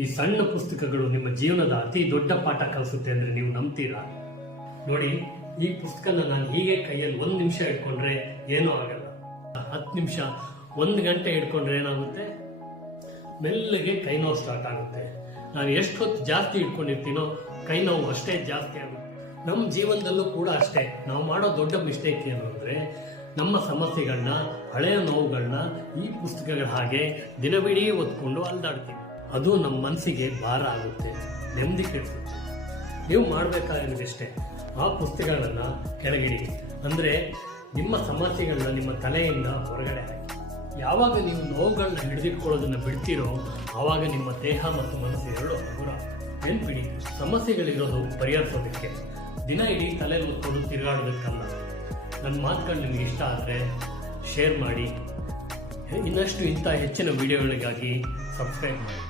ಈ ಸಣ್ಣ ಪುಸ್ತಕಗಳು ನಿಮ್ಮ ಜೀವನದ ಅತಿ ದೊಡ್ಡ ಪಾಠ ಕಲಿಸುತ್ತೆ ಅಂದ್ರೆ ನೀವು ನಂಬ್ತೀರಾ? ನೋಡಿ, ಈ ಪುಸ್ತಕನ ನಾನು ಹೀಗೆ ಕೈಯಲ್ಲಿ 1 ನಿಮಿಷ ಇಟ್ಕೊಂಡ್ರೆ ಏನೂ ಆಗಲ್ಲ. 10 ನಿಮಿಷ, 1 ಗಂಟೆ ಇಟ್ಕೊಂಡ್ರೆ ಏನಾಗುತ್ತೆ? ಮೆಲ್ಲಗೆ ಕೈ ನೋವು ಸ್ಟಾರ್ಟ್ ಆಗುತ್ತೆ. ನಾನು ಎಷ್ಟು ಹೊತ್ತು ಜಾಸ್ತಿ ಇಟ್ಕೊಂಡಿರ್ತೀನೋ ಕೈ ನೋವು ಅಷ್ಟೇ ಜಾಸ್ತಿ ಆಗುತ್ತೆ. ನಮ್ಮ ಜೀವನದಲ್ಲೂ ಕೂಡ ಅಷ್ಟೇ. ನಾವು ಮಾಡೋ ದೊಡ್ಡ ಮಿಸ್ಟೇಕ್ ಏನು ಅಂದರೆ, ನಮ್ಮ ಸಮಸ್ಯೆಗಳನ್ನ, ಹಳೆಯ ನೋವುಗಳನ್ನ ಈ ಪುಸ್ತಕಗಳ ಹಾಗೆ ದಿನವಿಡೀ ಒತ್ಕೊಂಡು ಅಲ್ದಾಡ್ತೀವಿ. ಅದು ನಮ್ಮ ಮನಸ್ಸಿಗೆ ಭಾರ ಆಗುತ್ತೆ, ನೆಮ್ಮದಿ ಕೆಡಿಸುತ್ತೆ. ನೀವು ಮಾಡಬೇಕಾಗಿರೋದಿಷ್ಟೇ, ಆ ಪುಸ್ತಕಗಳನ್ನ ಕೆಳಗಿಡಿ. ಅಂದರೆ ನಿಮ್ಮ ಸಮಸ್ಯೆಗಳನ್ನ ನಿಮ್ಮ ತಲೆಯಿಂದ ಹೊರಗಡೆ ಹಾಕಿ. ಯಾವಾಗ ನೀವು ನೋವುಗಳನ್ನ ಹಿಡಿದಿಟ್ಕೊಳ್ಳೋದನ್ನ ಬಿಡ್ತೀರೋ ಆವಾಗ ನಿಮ್ಮ ದೇಹ ಮತ್ತು ಮನಸ್ಸು ಎರಡು ಹಗುರ. ನೆನ್ಪಿಡಿ, ಸಮಸ್ಯೆಗಳಿರೋದು ಪರಿಹರಿಸೋದಕ್ಕೆ, ದಿನ ಇಡೀ ತಲೆ ಹೊತ್ಕೊಂಡು ತಿರುಗಾಡೋದಕ್ಕಲ್ಲ. ನನ್ನ ಮಾತುಗಳು ನಿಮಗೆ ಇಷ್ಟ ಆದರೆ ಶೇರ್ ಮಾಡಿ. ಇನ್ನಷ್ಟು ಇಂಥ ಹೆಚ್ಚಿನ ವಿಡಿಯೋಗಳಿಗಾಗಿ ಸಬ್ಸ್ಕ್ರೈಬ್ ಮಾಡಿ.